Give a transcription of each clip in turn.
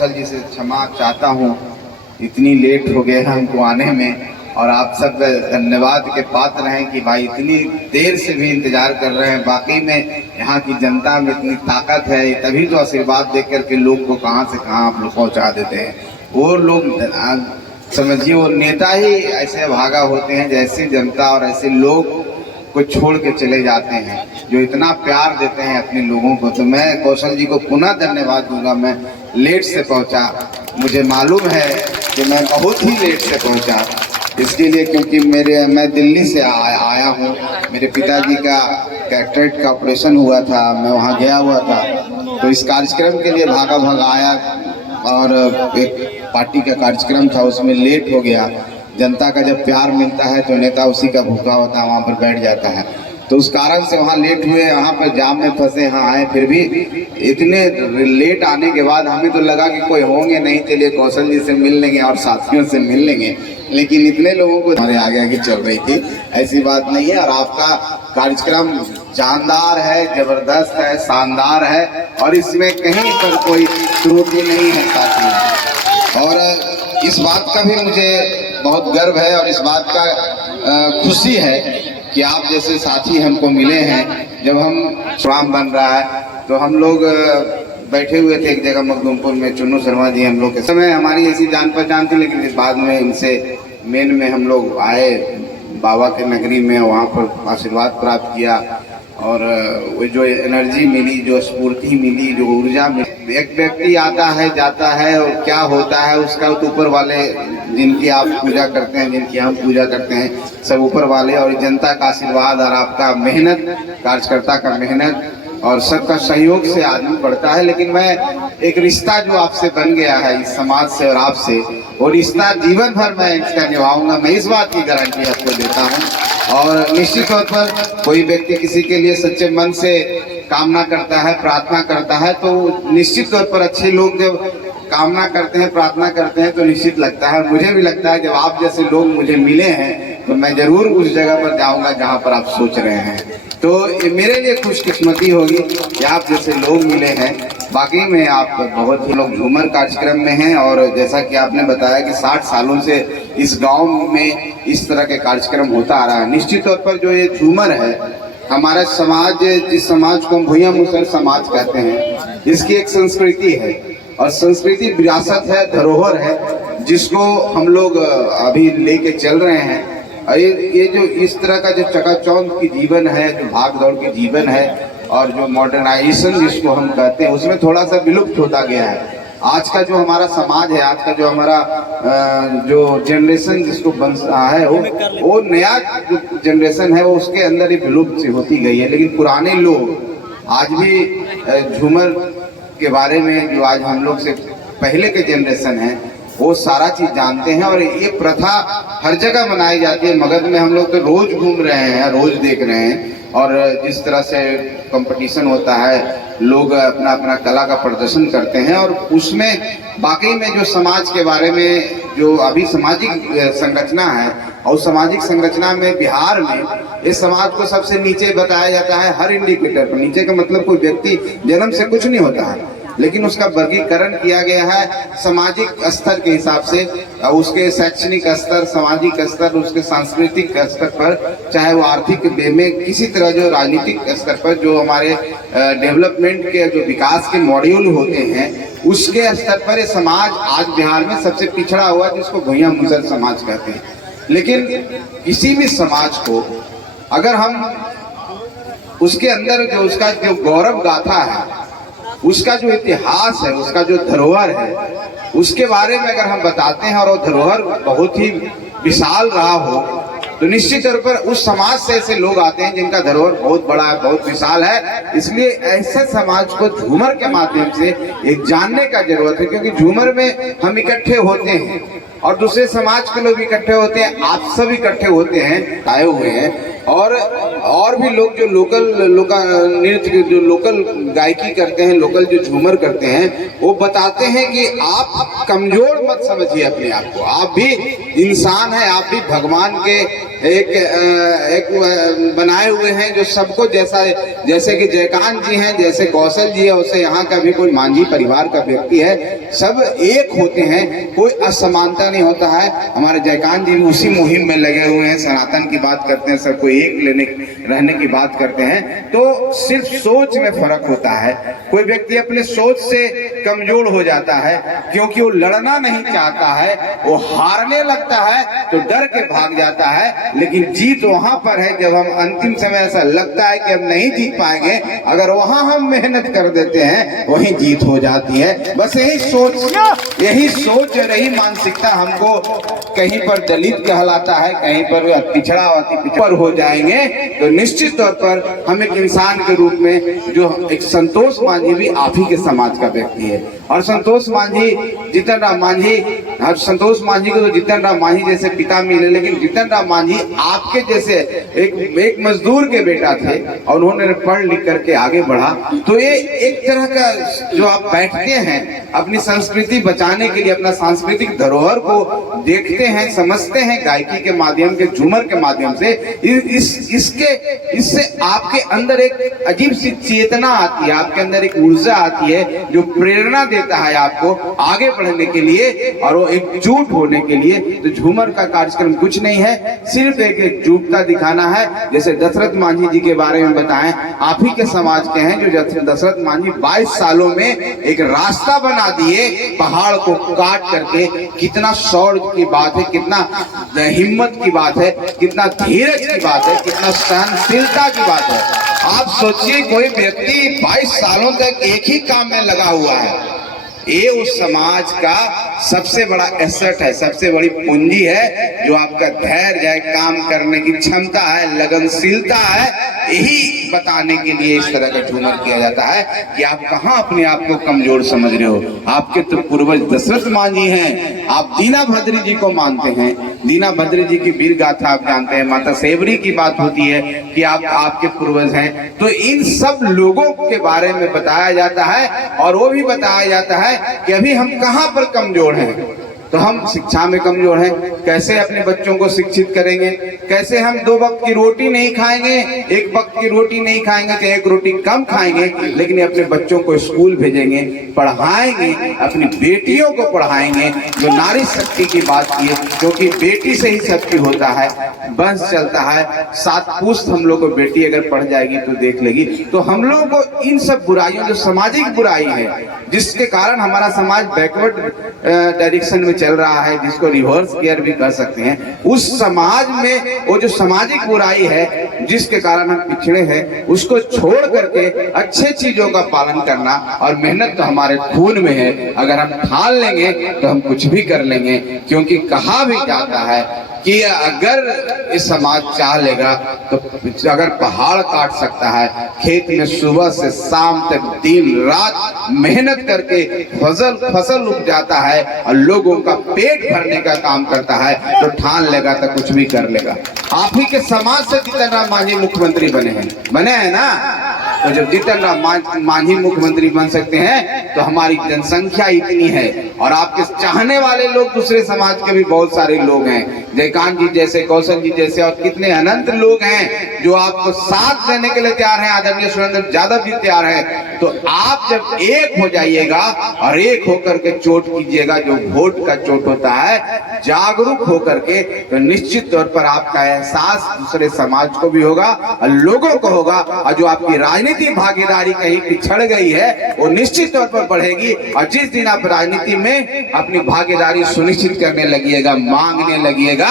कौशल जी से क्षमा चाहता हूँ, इतनी लेट हो गए हमको आने में। और आप सब धन्यवाद के पात्र हैं कि भाई इतनी देर से भी इंतजार कर रहे हैं। बाकी में यहाँ की जनता में इतनी ताकत है, तभी तो आशीर्वाद देख करके लोग को कहाँ से कहाँ आप लोग पहुँचा देते हैं। वो लोग समझिए वो नेता ही ऐसे भागा होते हैं, जैसी जनता और ऐसे लोग को छोड़ के चले जाते हैं जो इतना प्यार देते हैं अपने लोगों को। तो मैं कौशल जी को पुनः धन्यवाद दूंगा। मैं लेट से पहुंचा, मुझे मालूम है कि मैं बहुत ही लेट से पहुंचा इसके लिए, क्योंकि मैं दिल्ली से आया हूं। मेरे पिताजी का कैटरेक्ट का ऑपरेशन हुआ था, मैं वहां गया हुआ था, तो इस कार्यक्रम के लिए भागा भागा आया और एक पार्टी का कार्यक्रम था, उसमें लेट हो गया। जनता का जब प्यार मिलता है तो नेता उसी का भूखा होता है, वहाँ पर बैठ जाता है। तो उस कारण से वहाँ लेट हुए, यहाँ पर जाम में फंसे, यहाँ आए। फिर भी इतने लेट आने के बाद हमें तो लगा कि कोई होंगे नहीं, चलिए कौशल जी से मिल लेंगे और साथियों से मिल लेंगे, लेकिन इतने लोगों को हमारे आगे आगे चल रही थी। ऐसी बात नहीं है। और आपका कार्यक्रम जानदार है, जबरदस्त है, शानदार है और इसमें कहीं पर कोई त्रुटि नहीं है साथियों। और इस बात का भी मुझे बहुत गर्व है और इस बात का खुशी है कि आप जैसे साथी हमको मिले हैं। जब हम प्रोग्राम बन रहा है तो हम लोग बैठे हुए थे एक जगह मखदूमपुर में, चुन्नू शर्मा जी हम लोग के समय हमारी ऐसी जान पहचान थी, लेकिन बाद में इनसे मेन में हम लोग आए बाबा के नगरी में, वहाँ पर आशीर्वाद प्राप्त किया और वो जो एनर्जी मिली, जो स्फूर्ति मिली, जो ऊर्जा मिली। एक व्यक्ति आता है जाता है और क्या होता है उसका तो ऊपर वाले, जिनकी आप पूजा करते हैं, जिनकी हम पूजा करते हैं, सब ऊपर वाले और जनता का आशीर्वाद और आपका मेहनत, कार्यकर्ता का मेहनत और सबका सहयोग से आदमी बढ़ता है। लेकिन मैं एक रिश्ता जो आपसे बन गया है इस समाज से और आपसे, वो रिश्ता जीवन भर मैं इसका निभाऊंगा, मैं इस बात की गारंटी आपको देता हूँ। और निश्चित तौर पर कोई व्यक्ति किसी के लिए सच्चे मन से कामना करता है, प्रार्थना करता है, तो निश्चित तौर पर अच्छे लोग जब कामना करते हैं, प्रार्थना करते हैं, तो निश्चित लगता है, मुझे भी लगता है जब आप जैसे लोग मुझे मिले हैं तो मैं जरूर उस जगह पर जाऊंगा जहां पर आप सोच रहे हैं। तो ये मेरे लिए खुशकिस्मती होगी कि आप जैसे लोग मिले हैं। बाकी में आप बहुत ही लोग झूमर कार्यक्रम में हैं और जैसा कि आपने बताया कि 60 सालों से इस गांव में इस तरह के कार्यक्रम होता आ रहा है। निश्चित तौर पर जो ये झूमर है, हमारा समाज, जिस समाज को हम भूया मुसर समाज कहते हैं, इसकी एक संस्कृति है और संस्कृति विरासत है, धरोहर है, जिसको हम लोग अभी लेके चल रहे हैं। और ये जो इस तरह का जो चकाचौंध की जीवन है, जो भाग दौड़ की जीवन है और जो मॉडर्नाइजेशन जिसको हम कहते हैं, उसमें थोड़ा सा विलुप्त होता गया है। आज का जो हमारा समाज है, आज का जो हमारा जो जनरेशन जिसको बन रहा है, वो नया जो जनरेशन है वो उसके अंदर ही विलुप्त सी होती गई है। लेकिन पुराने लोग आज भी झूमर के बारे में, जो आज हम लोग से पहले के जनरेशन है, वो सारा चीज जानते हैं। और ये प्रथा हर जगह मनाई जाती है। मगध में हम लोग तो रोज घूम रहे हैं, रोज देख रहे हैं और जिस तरह से कंपटीशन होता है, लोग अपना अपना कला का प्रदर्शन करते हैं और उसमें बाकी में जो समाज के बारे में जो अभी सामाजिक संरचना है, और सामाजिक संरचना में बिहार में इस समाज को सबसे नीचे बताया जाता है हर इंडिकेटर पर। नीचे का मतलब कोई व्यक्ति जन्म से कुछ नहीं होता है, लेकिन उसका वर्गीकरण किया गया है सामाजिक स्तर के हिसाब से, उसके शैक्षणिक स्तर, सामाजिक स्तर, उसके सांस्कृतिक स्तर पर, चाहे वो आर्थिक में, किसी तरह जो राजनीतिक स्तर पर जो हमारे डेवलपमेंट के जो विकास के मॉड्यूल होते हैं, उसके स्तर पर ये समाज आज बिहार में सबसे पिछड़ा हुआ, जिसको भूया मुसर समाज कहते हैं। लेकिन किसी भी समाज को अगर हम उसके अंदर जो उसका जो गौरव गाथा है, उसका जो इतिहास है, उसका जो धरोहर है, उसके बारे में अगर हम बताते हैं और वो धरोहर बहुत ही विशाल रहा हो, तो निश्चित तौर पर उस समाज से ऐसे लोग आते हैं जिनका धरोहर बहुत बड़ा है, बहुत विशाल है। इसलिए ऐसे समाज को झूमर के माध्यम से एक जानने का जरूरत है, क्योंकि झूमर में हम इकट्ठे होते हैं और दूसरे समाज के लोग इकट्ठे होते हैं, आप सब इकट्ठे होते हैं, आए हुए हैं। और भी लोग जो लोकल नृत्य, जो लोकल गायकी करते हैं, लोकल जो झूमर करते हैं, वो बताते हैं कि आप कमजोर मत समझिए अपने आप को, आप भी इंसान हैं, आप भी भगवान के एक बनाए हुए हैं जो सबको जैसे कि जयकांत जी हैं, जैसे कौशल जी है, उसे यहाँ का भी कोई मांझी परिवार का व्यक्ति है, सब एक होते हैं, कोई असमानता नहीं होता है। हमारे जयकांत जी भी उसी मुहिम में लगे हुए हैं, सनातन की बात करते हैं, सबको एक रहने की बात करते हैं। तो सिर्फ सोच में फर्क होता है। कोई व्यक्ति अपने सोच से कमजोर हो जाता है क्योंकि वो लड़ना नहीं चाहता है, वो हारने लगता है तो डर के भाग जाता है। लेकिन जीत वहां पर है जब हम अंतिम समय ऐसा लगता है कि हम नहीं जीत पाएंगे, अगर वहां हम मेहनत कर देते हैं वहीं जीत हो जाती है। बस यही सोच रही मानसिकता हमको कहीं पर दलित कहलाता है, कहीं पर पिछड़ा पर हो जाएंगे तो निश्चित तौर पर हम एक इंसान के रूप में, जो एक संतोष मांझी भी आप ही के समाज का व्यक्ति है। और संतोष मांझी, जीतन राम मांझी, संतोष मांझी को तो जीतन राम मांझी जैसे पिता मिले, लेकिन जीतन राम मांझी आपके जैसे एक मजदूर के बेटा थे और उन्होंने पढ़ लिख करके आगे बढ़ा। तो ये एक तरह का जो आप बैठते हैं अपनी संस्कृति बचाने के लिए, अपना सांस्कृतिक धरोहर को देखते हैं, समझते हैं गायकी के माध्यम के, झूमर के माध्यम से, इससे आपके अंदर एक अजीब सी चेतना आती है, आपके अंदर एक ऊर्जा आती है जो प्रेरणा देता है आपको आगे बढ़ने के लिए और वो एकजुट होने के लिए। तो झूमर का कार्यक्रम कुछ नहीं है, सिर्फ एक एकजुटता दिखाना है। जैसे दशरथ मांझी जी के बारे में बताएं, आप ही के समाज के हैं जो दशरथ मांझी 22 सालों में एक रास्ता बना दिए पहाड़ को काट करके। कितना शौर्य की बात है, कितना हिम्मत की बात है, कितना धीरज की बात है, कितना सहनशीलता की बात है। आप सोचिए कोई व्यक्ति 22 सालों तक एक ही काम में लगा हुआ है, ये उस समाज का सबसे बड़ा एसेट है, सबसे बड़ी पूंजी है। जो आपका धैर्य है, काम करने की क्षमता है, लगनशीलता है, यही बताने के लिए इस तरह का झूमर किया जाता है कि आप कहाँ अपने आप को कमजोर समझ रहे हो। आपके तो पूर्वज दशरथ मांझी हैं, आप दीना भद्री जी को मानते हैं, दीना भद्री जी की वीर गाथा आप जानते हैं, माता सेवरी की बात होती है कि आपके पूर्वज हैं। तो इन सब लोगों के बारे में बताया जाता है और वो भी बताया जाता है कि अभी हम कहां पर कमजोर हैं। तो हम शिक्षा में कमजोर हैं, कैसे अपने बच्चों को शिक्षित करेंगे, कैसे हम 2 वक्त की रोटी नहीं खाएंगे, 1 वक्त की रोटी नहीं खाएंगे तो 1 रोटी कम खाएंगे, लेकिन अपने बच्चों को स्कूल भेजेंगे, पढ़ाएंगे, अपनी बेटियों को पढ़ाएंगे। जो नारी शक्ति की बात की है, क्योंकि बेटी से ही शक्ति होता है, वंश चलता है। 7 पुश्त हम लोग को बेटी अगर पढ़ जाएगी तो देख लेगी। तो हम लोगों को इन सब बुराइयों, जो सामाजिक बुराई है जिसके कारण हमारा समाज बैकवर्ड डायरेक्शन में चल रहा है, जिसको रिवर्स गियर भी कर सकते हैं, उस समाज में वो जो सामाजिक बुराई है जिसके कारण हम पिछड़े हैं, उसको छोड़ करके अच्छे चीजों का पालन करना। और मेहनत तो हमारे खून में है, अगर हम ठान लेंगे तो हम कुछ भी कर लेंगे। क्योंकि कहा भी जाता है कि अगर इस समाज चाह लेगा तो अगर पहाड़ काट सकता है, खेत में सुबह से शाम तक दिन रात मेहनत करके फसल उग जाता है और लोगों का पेट भरने का काम करता है, तो ठान लेगा तो कुछ भी कर लेगा। आप ही के समाज से जीतन राम मांझी मुख्यमंत्री बने हैं ना। तो जब जीतन राम मांझी मुख्यमंत्री बन सकते हैं तो हमारी जनसंख्या इतनी है और आपके चाहने वाले लोग दूसरे समाज के भी बहुत सारे लोग हैं, जयकांत जी जैसे, कौशल जी जैसे और कितने अनंत लोग हैं जो आपको साथ देने के लिए तैयार हैं। आदरणीय सुरेंद्र यादव जी तैयार हैं। तो आप जब एक हो जाइएगा और एक होकर के चोट कीजिएगा, जो वोट का चोट होता है, जागरूक होकर के, तो निश्चित तौर पर आपका एहसास दूसरे समाज को भी होगा और लोगों को होगा। और जो आपकी राजनीतिक भागीदारी कहीं पिछड़ गई है वो निश्चित तौर पर बढ़ेगी। और जिस दिन आप राजनीति में अपनी भागीदारी सुनिश्चित करने लगिएगा, मांगने लगिएगा,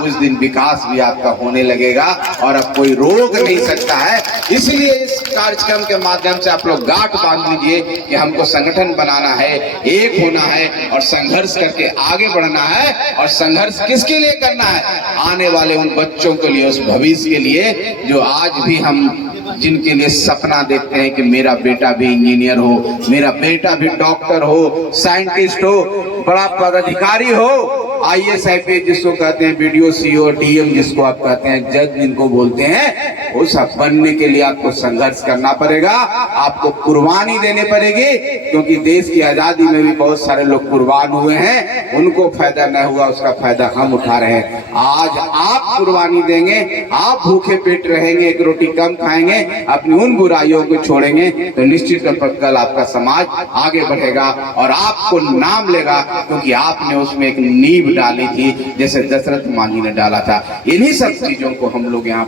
उस दिन विकास भी आपका होने लगेगा और अब कोई रोक नहीं सकता है। इसलिए इस कार्यक्रम के माध्यम से आप लोग गांठ बांध लीजिए कि हमको संगठन बनाना है, एक होना है और संघर्ष करके आगे बढ़ना है। और संघर्ष किसके लिए करना है? आने वाले उन बच्चों के लिए, उस भविष्य के लिए जो आज भी हम जिनके लिए सपना देखते हैं कि मेरा बेटा भी इंजीनियर हो, मेरा बेटा भी डॉक्टर हो, साइंटिस्ट हो, बड़ा पदाधिकारी हो। IAS IPS जिसको कहते हैं, BDO CO DM जिसको आप कहते हैं, जज जिनको बोलते हैं, वो सब बनने के लिए आपको संघर्ष करना पड़ेगा, आपको कुर्बानी देनी पड़ेगी। क्योंकि देश की आजादी में भी बहुत सारे लोग कुर्बान हुए हैं, उनको फायदा न हुआ, उसका फायदा हम उठा रहे हैं। आज आप कुर्बानी देंगे, आप भूखे पेट रहेंगे, एक रोटी कम खाएंगे, अपनी उन बुराइयों को छोड़ेंगे, तो निश्चित तौर पर कल आपका समाज आगे बढ़ेगा और आपको नाम लेगा, क्योंकि आपने उसमें एक नींव डाली थी, जैसे दशरथ मांझी ने डाला था। इन्हीं सब चीजों को हम लोग यहाँ